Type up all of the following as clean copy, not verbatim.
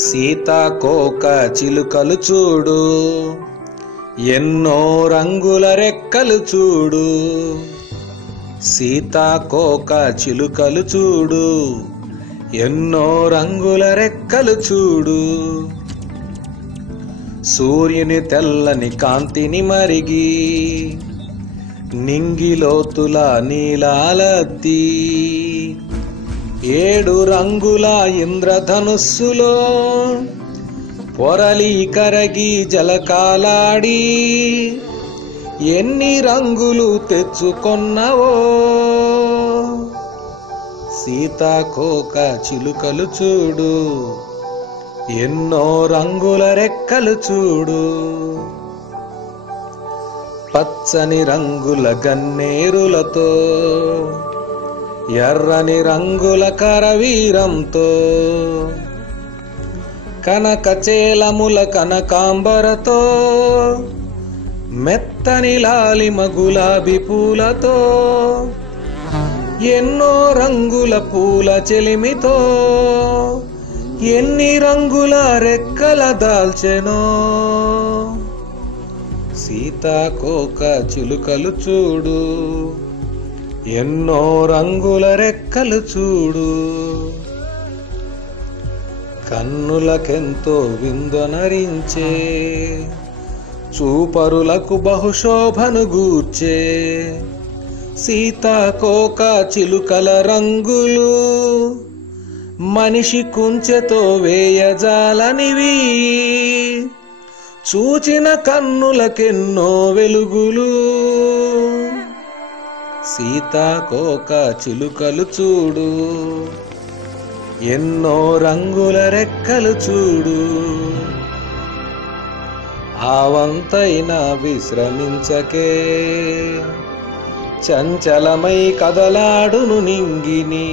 సీతాకోక చిలుకలు చూడు, ఎన్నో రంగుల రెక్కలు చూడు. సీతాకోక చిలుకలు చూడు, ఎన్నో రంగుల రెక్కలు చూడు. సూర్యుని తెల్లని కాంతిని మరిగి నింగిలోతుల నీలాలద్ది, 7 రంగుల ఇంద్రధనుస్సులో పొరలి కరగి జలకాలాడి ఎన్ని రంగులు తెచ్చుకొన్నవో. సీతాకోక చిలుకలు చూడు, ఎన్నో రంగుల రెక్కలు చూడు. పచ్చని రంగుల గన్నేరులతో, ఎర్రని రంగుల కరవీరంతో, కనక చేలముల కనకాంబరతో, మెత్తని లాలిమ గులాబీ పూలతో, ఎన్నో రంగుల పూల చెలిమితో ఎన్ని రంగుల రెక్కల దాల్చెనో. సీతాకోక చిలుకలు చూడు, ఎన్నో రంగుల రెక్కలు చూడు. కన్నులకెంతో విందొనరించే, చూపరులకు బహుశోభను గూర్చే సీతాకోక చిలుకల రంగులు మనిషి కుంచెతో వేయజాలనివి. చూచిన కన్నులకెన్నో వెలుగులు. సీతాకోక చిలుకలు చూడు, ఎన్నో రంగుల రెక్కలు చూడు. ఆవంతైనా విశ్రమించకే, చంచలమై కదలాడును నింగిని.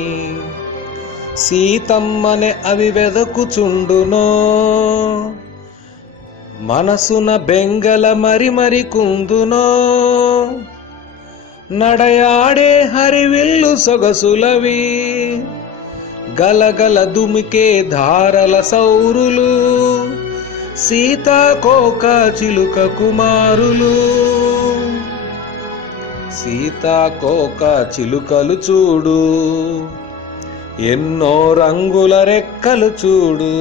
సీతమ్మనే అవి వెదకుచుండునో, మనసున బెంగల మరి కుందునో. నడయాడే హరివిల్లు సొగసులవి, గలగల దుమికే ధారల సౌరులు. సీతాకోక చిలుక కుమారులు. సీతాకోక చిలుకలు చూడు, ఎన్నో రంగుల రెక్కలు చూడు.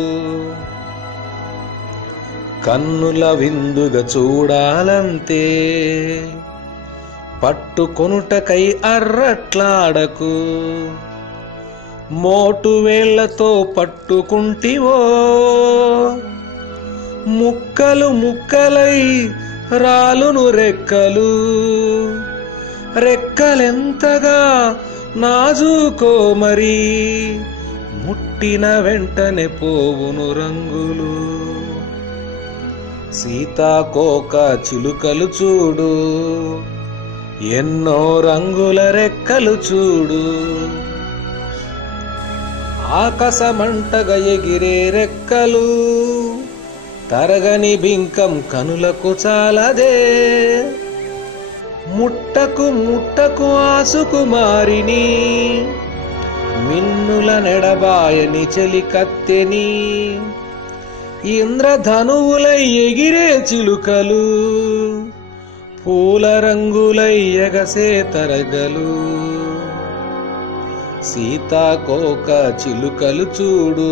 కన్నుల విందుగా చూడాలంతే, పట్టుకొనుటకై అర్రట్లాడకు. మోటు వేళ్లతో పట్టుకుంటివో, ముక్కలు ముక్కలై రాలును రెక్కలు. రెక్కలెంతగా నాజుకో మరి, ముట్టిన వెంటనే పోవును రంగులు. సీతాకోక చిలుకలు చూడు, ఎన్నో రంగుల రెక్కలు చూడు. ఆకాశమంటగా ఎగిరే రెక్కలు, తరగని బింకం కనులకు చాలదే. ముట్టకు ముట్టకు ఆసుకుమారిని, మిన్నుల నెడబాయని చెలికత్తెని. ఇంద్రధనువులై ఎగిరే చిలుకలు, పూల రంగులై ఎగసే తరగలు. సీతాకోక చిలుకలు చూడు,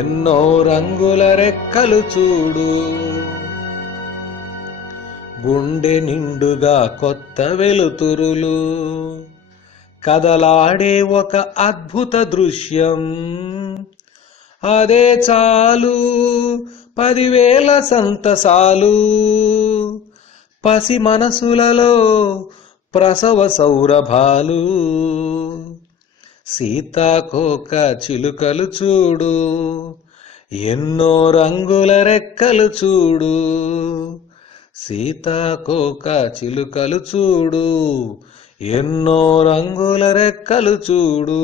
ఎన్నో రంగుల రెక్కలు చూడు. గుండె నిండుగా కొత్త వెలుతురులు, కదలాడే ఒక అద్భుత దృశ్యం. అదే చాలు 10,000 సంతసాలు. పసి మనసులలో ప్రసవ సౌరభాలు. సీతాకోక చిలుకలు చూడు, ఎన్నో రంగుల రెక్కలు చూడు. సీతాకోక చిలుకలు చూడు, ఎన్నో రంగుల రెక్కలు చూడు.